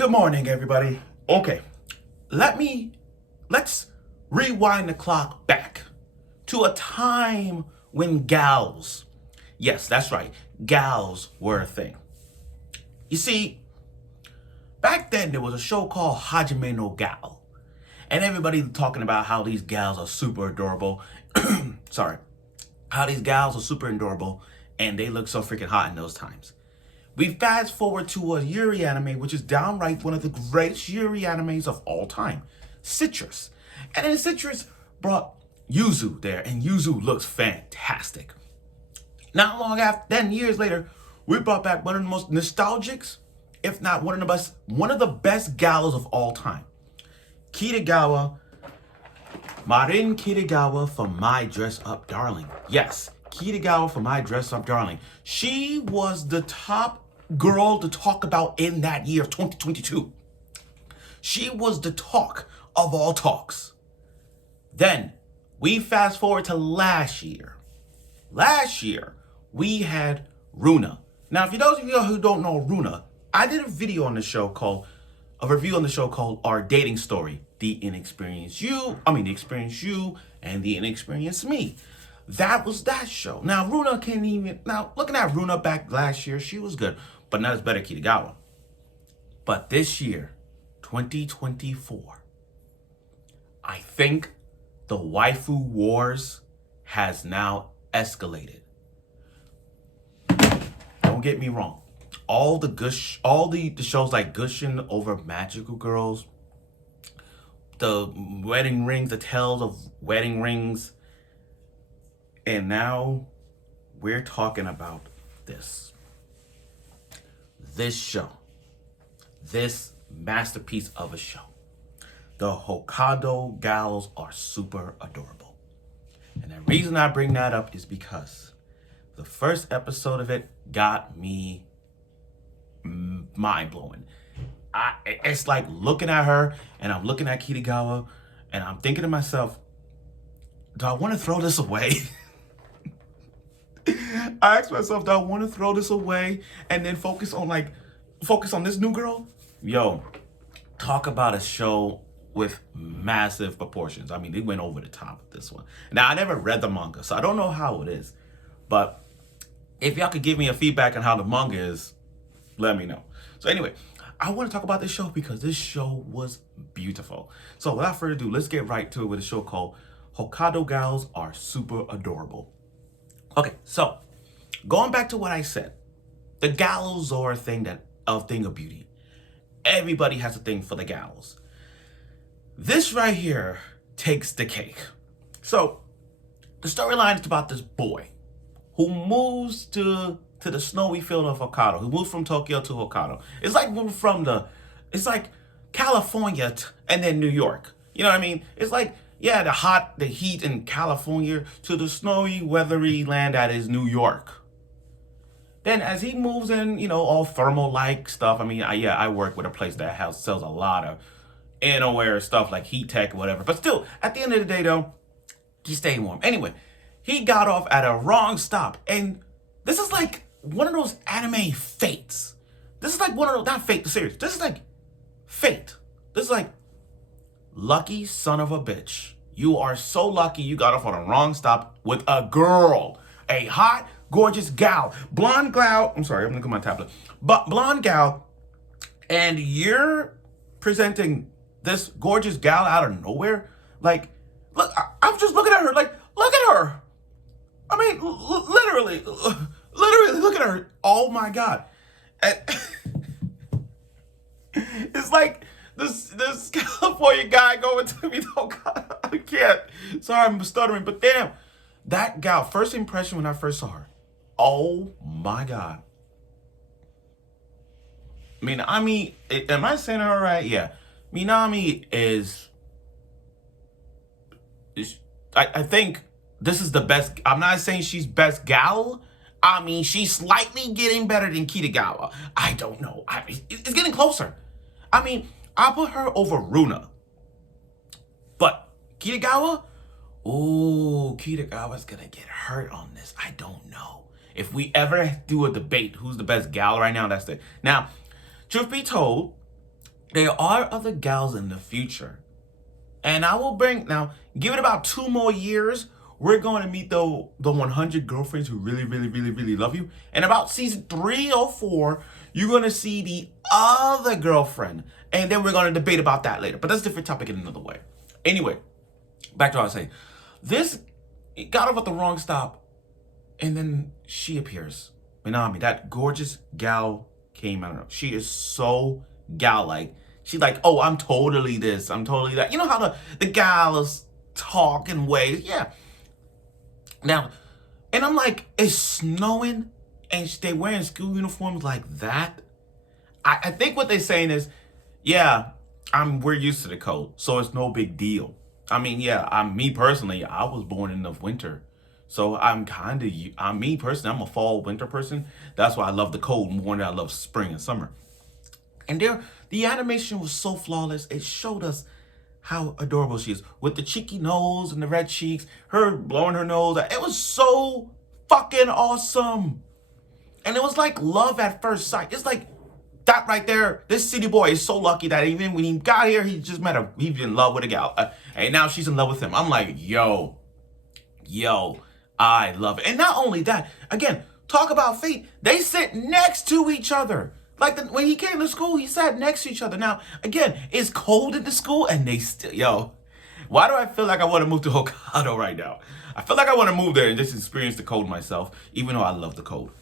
Good morning, everybody. Okay, let's rewind the clock back to a time when gals, yes, that's right, gals were a thing. You see, back then there was a show called Hajime no Gal, and everybody talking about how these gals are super adorable. Sorry, how these gals are super adorable, and they look so freaking hot in those times. We fast forward to a Yuri anime, which is downright one of the greatest Yuri animes of all time, Citrus. And then Citrus brought Yuzu there, and Yuzu looks fantastic. Not long after, then years later, we brought back one of the most nostalgics, if not one of the best galas of all time. Kitagawa, Marin Kitagawa from My Dress Up Darling. Yes, Kitagawa from My Dress Up Darling. She was the top girl to talk about in that year of 2022. She was the talk of all talks. Then we fast forward to last year. Last year, we had Runa. Now, for those of you who don't know Runa, I did a review on the show called Our Dating Story, The Inexperienced You and the Inexperienced Me. That was that show. Now, looking at Runa back last year, she was good, but not as bad as Kitagawa. But this year, 2024, I think the waifu wars has now escalated. Don't get me wrong. All the shows like Gushin over Magical Girls, the wedding rings, the tales of wedding rings, and now we're talking about this show, this masterpiece of a show. The Hokkaido gals are super adorable. And the reason I bring that up is because the first episode of it got me mind-blowing. It's like looking at her, and I'm looking at Kitagawa, and I'm thinking to myself, do I want to throw this away? I asked myself, do I want to throw this away and then focus on this new girl? Yo, talk about a show with massive proportions. I mean, they went over the top with this one. Now, I never read the manga, so I don't know how it is. But if y'all could give me a feedback on how the manga is, let me know. So anyway, I want to talk about this show because this show was beautiful. So without further ado, let's get right to it with a show called Hokkaido Gals Are Super Adorable. Okay, so going back to what I said, the gals are a thing of beauty. Everybody has a thing for the gals. This right here takes the cake. So the storyline is about this boy who moves to the snowy field of Hokkaido. Who moves from Tokyo to Hokkaido. It's like California and then New York. You know what I mean? It's like, yeah, the heat in California to the snowy, weathery land that is New York. Then as he moves in, all thermal-like stuff. I mean, I work with a place that sells a lot of innerwear stuff like heat tech or whatever. But still, at the end of the day, though, he stayed warm. Anyway, he got off at a wrong stop. And this is like one of those anime fates. This is like one of those, not Fate the series. This is like fate. This is like, lucky son of a bitch. You are so lucky you got off on a wrong stop with a girl. A hot, gorgeous gal. Blonde gal. I'm sorry, I'm looking at my tablet. But blonde gal. And you're presenting this gorgeous gal out of nowhere. Like, look, I'm just looking at her. Like, look at her. I mean, literally, look at her. Oh my God. It's like this California guy going to me. Oh God, I can't. Sorry, I'm stuttering. But damn, that gal. First impression when I first saw her. Oh my God. Minami, am I saying her right? Yeah. Minami is I think this is the best. I'm not saying she's best gal. I mean, she's slightly getting better than Kitagawa. I don't know. I mean, it's getting closer. I mean, I'll put her over Runa. But Kitagawa? Ooh, Kitagawa's gonna get hurt on this. I don't know. If we ever do a debate who's the best gal right now, that's it. Now, truth be told, There are other gals in the future. And I will bring, now, give it about 2 more years. We're going to meet the 100 girlfriends who really, really, really, really love you. And about season 3 or 4, you're going to see the other girlfriend. And then we're going to debate about that later. But that's a different topic in another way. Anyway, back to what I was saying. This got off at the wrong stop. And then she appears. Minami, that gorgeous gal came out. She is so gal-like. She's like, oh, I'm totally this, I'm totally that. You know how the gals talk in ways? Yeah. Now, and I'm like, it's snowing and they wearing school uniforms like that? I think what they're saying is, yeah, we're used to the cold, so it's no big deal. I mean, yeah, me personally, I was born in the winter. So me personally, I'm a fall winter person. That's why I love the cold more than I love spring and summer. And the animation was so flawless. It showed us how adorable she is. With the cheeky nose and the red cheeks, her blowing her nose. It was so fucking awesome. And it was like love at first sight. It's like that right there. This city boy is so lucky that even when he got here, he just met he's in love with a gal. And now she's in love with him. I'm like, yo, I love it. And not only that, again, talk about fate. They sit next to each other. Like when he came to school, he sat next to each other. Now, again, it's cold in the school and they still, why do I feel like I want to move to Hokkaido right now? I feel like I want to move there and just experience the cold myself, even though I love the cold.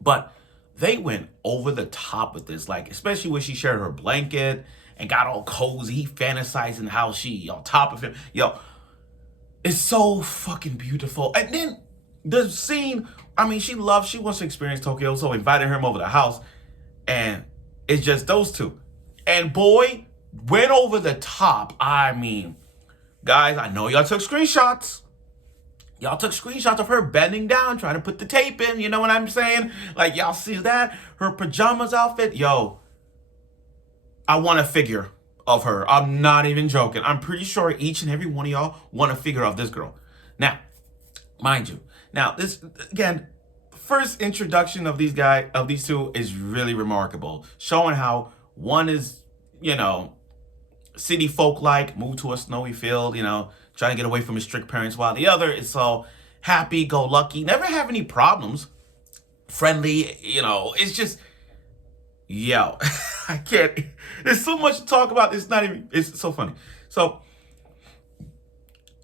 But they went over the top with this, like, especially when she shared her blanket and got all cozy, fantasizing how she on top of him. It's so fucking beautiful. And then the scene, I mean, she wants to experience Tokyo, so invited him over the house. And it's just those two. And boy, went over the top. I mean, guys, I know y'all took screenshots. Y'all took screenshots of her bending down, trying to put the tape in. You know what I'm saying? Like, y'all see that? Her pajamas outfit. Yo, I want a figure of her. I'm not even joking. I'm pretty sure each and every one of y'all want a figure of this girl. Now, mind you, this, again, first introduction of these two is really remarkable, showing how one is, city folk like, moved to a snowy field, trying to get away from his strict parents, while the other is so happy go lucky, never have any problems, friendly, it's just, I can't, there's so much to talk about. It's so funny. So,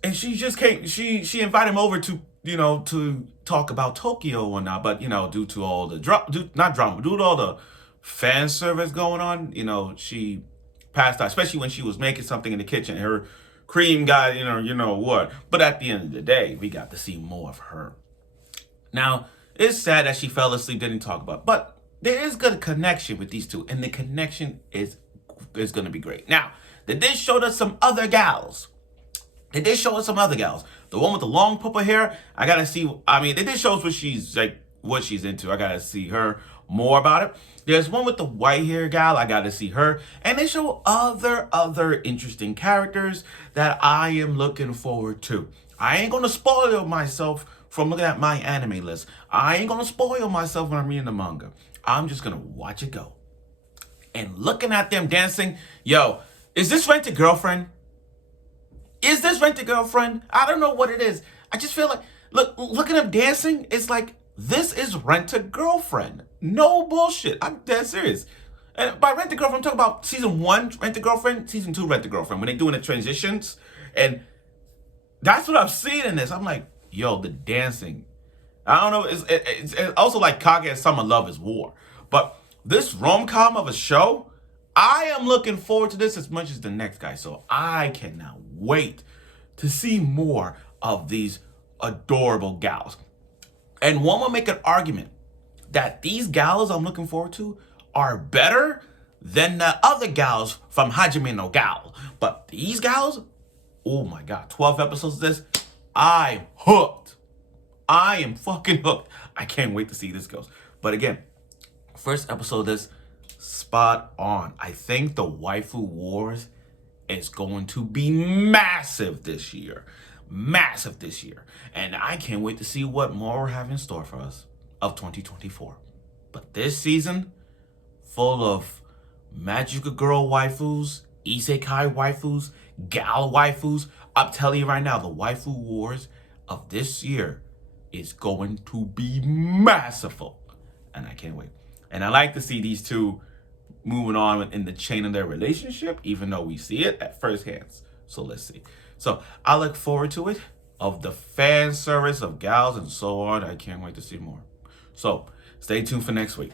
and she just came, she invited him over to, to talk about Tokyo or not, but, due to all the due to all the fan service going on, she passed out, especially when she was making something in the kitchen. Her cream got, what. But at the end of the day, we got to see more of her. Now, it's sad that she fell asleep, didn't talk about it, but there is good connection with these two, and the connection is going to be great. Now, they did show us some other gals. The one with the long purple hair, I gotta see. I mean, they did show us what she's into. I gotta see her more about it. There's one with the white hair gal. I gotta see her. And they show other interesting characters that I am looking forward to. I ain't gonna spoil myself from looking at my anime list. I ain't gonna spoil myself when I'm reading the manga. I'm just gonna watch it go. And looking at them dancing, is this Rent-A-Girlfriend? Is this Rent-A-Girlfriend? I don't know what it is. I just feel like, look at them dancing. It's like, this is Rent-A-Girlfriend. No bullshit. I'm dead serious. And by Rent-A-Girlfriend, I'm talking about season 1 Rent-A-Girlfriend, season 2 Rent-A-Girlfriend, when they doing the transitions. And that's what I've seen in this. I'm like, the dancing. I don't know. It's also like Kage Summer Love is War. But this rom-com of a show, I am looking forward to this as much as the next guy. So I cannot wait to see more of these adorable gals. And one will make an argument that these gals I'm looking forward to are better than the other gals from Hajime no Gal. But these gals, oh my God, 12 episodes of this, I'm hooked. I am fucking hooked. I can't wait to see this goes. But again, first episode of this, spot on. I think the waifu wars is going to be massive this year. And I can't wait to see what more we have in store for us of 2024. But this season, full of magical girl waifus, isekai waifus, gal waifus. I'm telling you right now, the waifu wars of this year is going to be masterful. And I can't wait. And I like to see these two moving on in the chain of their relationship, even though we see it at first hands. So let's see. So I look forward to it, of the fan service of gals and so on. I can't wait to see more. So stay tuned for next week.